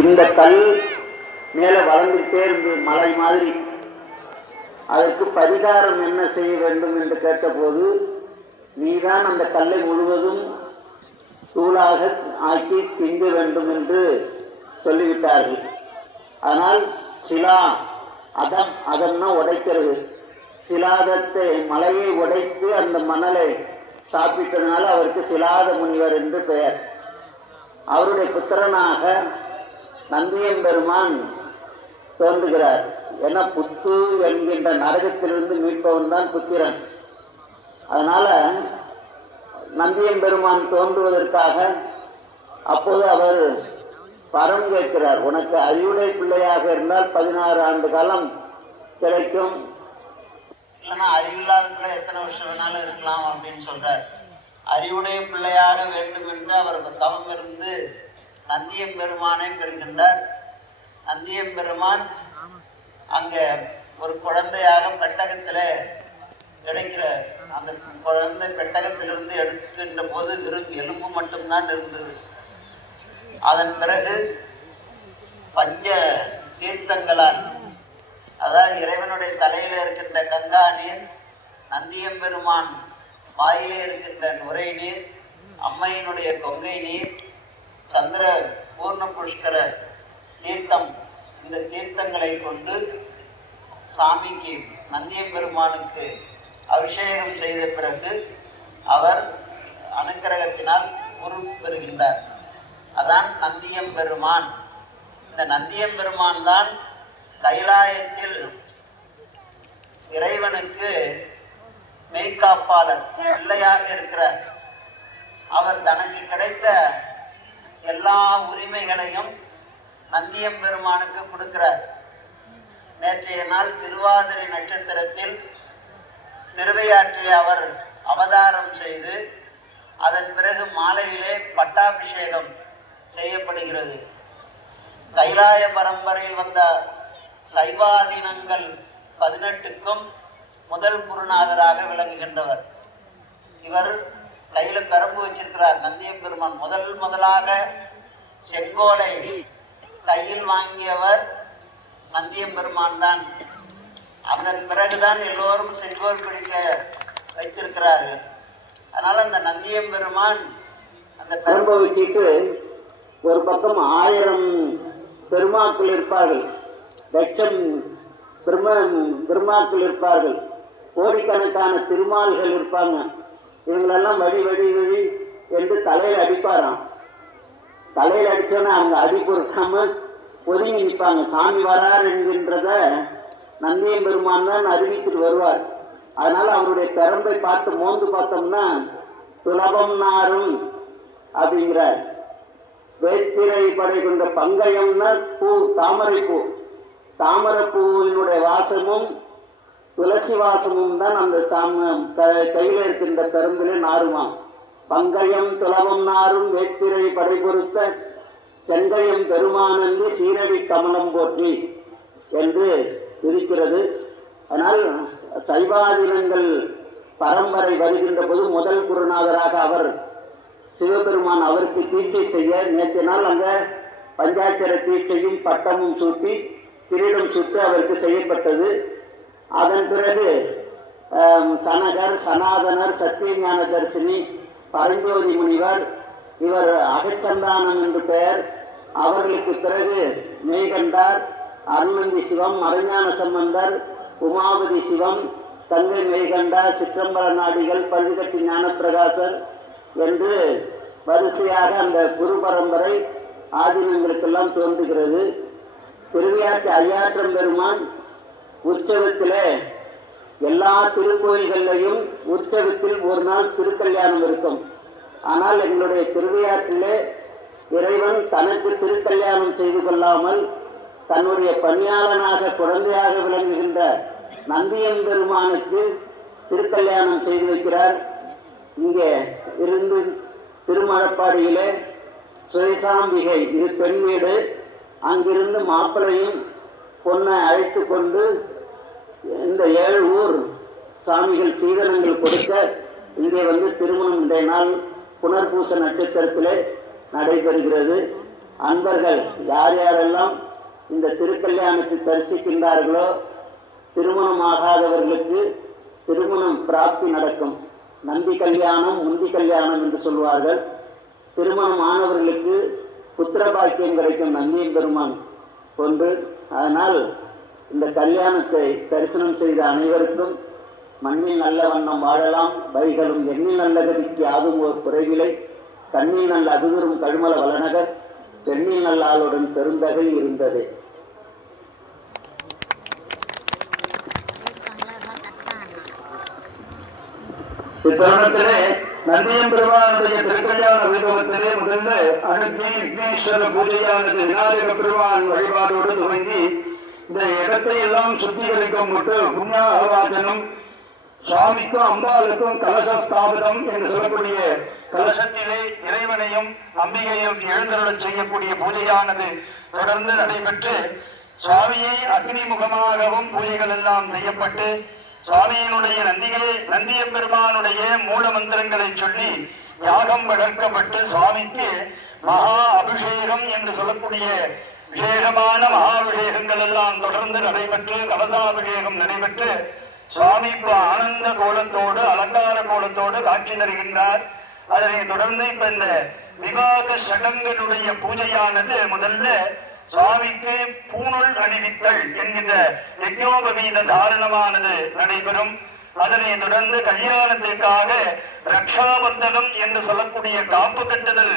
இந்த கல் மேலே வளர்ந்துட்டே இருந்து மலை மாதிரி. அதுக்கு பரிகாரம் என்ன செய்ய வேண்டும் என்று கேட்டபோது, நீதான் அந்த கல்லை முழுவதும் தூளாக ஆக்கி திங்க வேண்டும் என்று சொல்லிவிட்டார்கள். ஆனால் சிலா அதம்னா உடைக்கிறது. சிலாதத்தை மலையை உடைத்து அந்த மணலை சாப்பிட்டதுனால அவருக்கு சிலாத முனிவர் என்று பெயர். அவருடைய புத்திரனாக நந்தியம்பெருமான் தோன்றுகிறார். ஏன்னா புத்து என்கின்ற நரகத்திலிருந்து மீட்பவன் தான் புத்திரன். அதனால நந்தியம்பெருமான் தோன்றுவதற்காக அப்போது அவர் வரம் கேட்கிறார். உனக்கு அறிவுடை பிள்ளையாக இருந்தால் 16 ஆண்டு காலம் கிடைக்கும், இல்லைன்னா அறிவில்லாத பிள்ளை எத்தனை வருஷம் வேணாலும் இருக்கலாம் அப்படின்னு சொல்றார். அறிவுடைய பிள்ளையாக வேண்டும் என்று அவர் தவம் இருந்து நந்தியம்பெருமானை பெறுகின்றார். நந்தியம்பெருமான் அங்க ஒரு குழந்தையாக பெட்டகத்தில் கிடைக்கிற அந்த குழந்தை பெட்டகத்திலிருந்து எடுக்கின்ற போது வெறும் எலும்பு மட்டும்தான் இருந்தது. அதன் பிறகு பஞ்ச தீர்த்தங்களால், அதாவது இறைவனுடைய தலையில இருக்கின்ற கங்கா நீர், நந்தியம்பெருமான் வாயிலே இருக்கின்ற நுரை நீர், அம்மையினுடைய கொங்கை நீர், சந்திர பூர்ண புஷ்கர தீர்த்தம், இந்த தீர்த்தங்களை கொண்டு சாமிக்கு நந்தியம்பெருமானுக்கு அபிஷேகம் செய்த பிறகு அவர் அனுக்கிரகத்தினால் குரு பெறுகின்றார். அதான் நந்தியம்பெருமான். இந்த நந்தியம்பெருமான் தான் கைலாயத்தில் இறைவனுக்கு மெய்காப்பாளர் பிள்ளையாக இருக்கிறார். அவர் தனக்கு கிடைத்த எல்லா உரிமைகளையும் நந்தியம்பெருமானுக்கு கொடுக்கிறார். நேற்றைய நாள் திருவாதிரை நட்சத்திரத்தில் திருவையாற்றிலே அவர் அவதாரம் செய்து அதன் பிறகு மாலையிலே பட்டாபிஷேகம் செய்யப்படுகிறது. கைலாய பரம்பரையில் வந்த சைவாதீனங்கள் 18க்கும் முதல் குருநாதராக விளங்குகின்றவர். இவர் கையில பெரம்பு வச்சிருக்கிறார். நந்தியம்பெருமான் முதலாக செங்கோலை கையில் வாங்கியவர் நந்தியம்பெருமான் தான். அதன் பிறகுதான் எல்லோரும் செங்கோல் பிடிக்க வைத்திருக்கிறார்கள். அதனால அந்த நந்தியம்பெருமான் அந்த பெரம்பை வச்சுட்டு ஒரு பக்கம் 1000 பெருமாக்கள் இருப்பார்கள், 1,00,000 பெருமாக்கள் இருப்பார்கள், கோடிக்கணக்கான திருமால்கள் இருப்பாங்க. இவங்களெல்லாம் வழி வழி வழி என்று தலையில் அடிப்பாராம். தலையில் அடித்தோன்னா அவங்க அடி பொறுக்காம ஒதுங்கி நிற்பாங்க. சாமி வரார் என்கின்றத நந்தியம்பெருமான் தான் அறிவித்துட்டு வருவார். அதனால அவருடைய பெரம்பை பார்த்து மோந்து பார்த்தோம்னா துலபம் நாரும் அப்படிங்கிறார். வேத்திரை படை கொண்ட பங்கயம்னா பூ, தாமரை பூ. தாமரை பூவினுடைய வாசமும் துளசி வாசமும் தான் அந்த கையில் இருக்கின்ற பெரும்பிலே நாருமாம். பங்கயம் துலபம் நாரும் வேத்திரை படை பொறுத்த செங்கயம் பெருமானந்து சீரடி கமலம் போற்றி என்று இருக்கிறது. அதனால் சைவாதீனங்கள் பரம்பரை வருகின்ற போது முதல் குருநாதராக அவர் சிவபெருமான் அவருக்கு தீட்சை செய்ய நேற்று நாள் அங்க பஞ்சாட்சர தீட்சையும் பட்டமும் சூட்டி கிரீடம் சுட்டு அவருக்கு செய்யப்பட்டது. அதன் பிறகு சனகர், சனாதனர், சத்தியஞான தரிசினி, பரஞ்சோதி முனிவர், இவர் அகச்சந்தானம் என்று பெயர். அவர்களுக்கு பிறகு மெய்கண்டார், அருணந்தி சிவம், மறைஞான சம்பந்தர், உமாபதி சிவம், தங்கை மெய்கண்டார், சிற்றம்பல நாடிகள், பழுதுகட்டி ஞானப்பிரகாசர் என்று வரிசையாக அந்த குரு பரம்பரை ஆதீனங்களுக்கெல்லாம் தோன்றுகிறது. திருவையாற்று ஐயாற்றம் பெருமான் உற்சவத்திலே எல்லா திருக்கோயில்களையும் உற்சவத்தில் ஒரு நாள் திருக்கல்யாணம் இருக்கும். ஆனால் எங்களுடைய திருவையாற்றிலே இறைவன் தனக்கு திருக்கல்யாணம் செய்து கொள்ளாமல் தன்னுடைய பணியாளனாக குழந்தையாக விளங்குகின்ற நந்தியம்பெருமானுக்கு திருக்கல்யாணம் செய்து வைக்கிறார். இங்கே இருந்து திருமழப்பாடியிலே சுயசாம்பிகை, இது பெண் வீடு, அங்கிருந்து மாப்பிளையும் பொண்ணை அழைத்து கொண்டு இந்த 7 ஊர் சாமிகள் சீதனங்கள் கொடுக்க இங்கே வந்து திருமணம் இன்றைய நாள் புனர்பூச நட்சத்திரத்திலே நடைபெறுகிறது. அன்பர்கள் யார் யாரெல்லாம் இந்த திருக்கல்யாணத்தை தரிசிக்கின்றார்களோ திருமணம் ஆகாதவர்களுக்கு திருமணம் பிராப்தி நடக்கும். நந்தி கல்யாணம் முந்தி கல்யாணம் என்று சொல்வார்கள். திருமணம் ஆனவர்களுக்கு புத்திர பாக்கியம் கிடைக்கும் நந்தியின் பெருமான் கொண்டு. அதனால் இந்த கல்யாணத்தை தரிசனம் செய்த அனைவருக்கும் மண்ணில் நல்ல வண்ணம் வாழலாம் வைகளும் எண்ணில் நல்ல கதிக்கு ஆகும் ஒரு குறைவிலை கண்ணில் நல்ல அகுதுரும் கழுமல வளநகர் பெண்ணில் நல்ல ஆளுடன் பெருந்தகை இருந்தது. இத்தருணத்திலே நந்தியம் பெருமானுடைய திருக்கல்யாண வைபவத்திலே முதல்ல அனுப்பி விக்னேஸ்வர பூஜையானது விநாயக பெருமான் வழிபாடோடு துவங்கி இந்த இடத்தை எல்லாம் சுத்திகரிக்கும் முட்டு புண்ணியாகவாச்சனம் சுவாமிக்கும் அம்பாளுக்கும் கலச ஸ்தாபிதம் என்று சொல்லக்கூடிய கலசத்திலே இறைவனையும் அம்பிகையும் எழுந்தருளச் செய்யக்கூடிய பூஜையானது தொடர்ந்து நடைபெற்று சுவாமியை அக்னி முகமாகவும் பூஜைகள் எல்லாம் செய்யப்பட்டு சுவாமியினுடைய நந்தியம் பெருமானுடைய மூல மந்திரங்களை சொல்லி யாகம் வளர்க்கப்பட்டு சுவாமிக்கு மகா அபிஷேகம் என்று சொல்லக்கூடிய விசேஷமான மகாபிஷேகங்கள் எல்லாம் தொடர்ந்து நடைபெற்று கலசாபிஷேகம் நடைபெற்று சுவாமி இப்ப ஆனந்த கோலத்தோடு அலங்கார கோலத்தோடு காட்சி தருகின்றார். அதனை தொடர்ந்து இப்ப இந்த விவாக சடங்களுடைய பூஜையானது முதல்ல சுவாமிக்கு பூணூல் அணிவித்தல் என்கின்ற யஜ்ஞோபவீத தாரணமானது நடைபெறும். அதனை தொடர்ந்து கல்யாணத்திற்காக ரக்ஷாபந்தனம் என்று சொல்லக்கூடிய காப்பு கட்டுதல்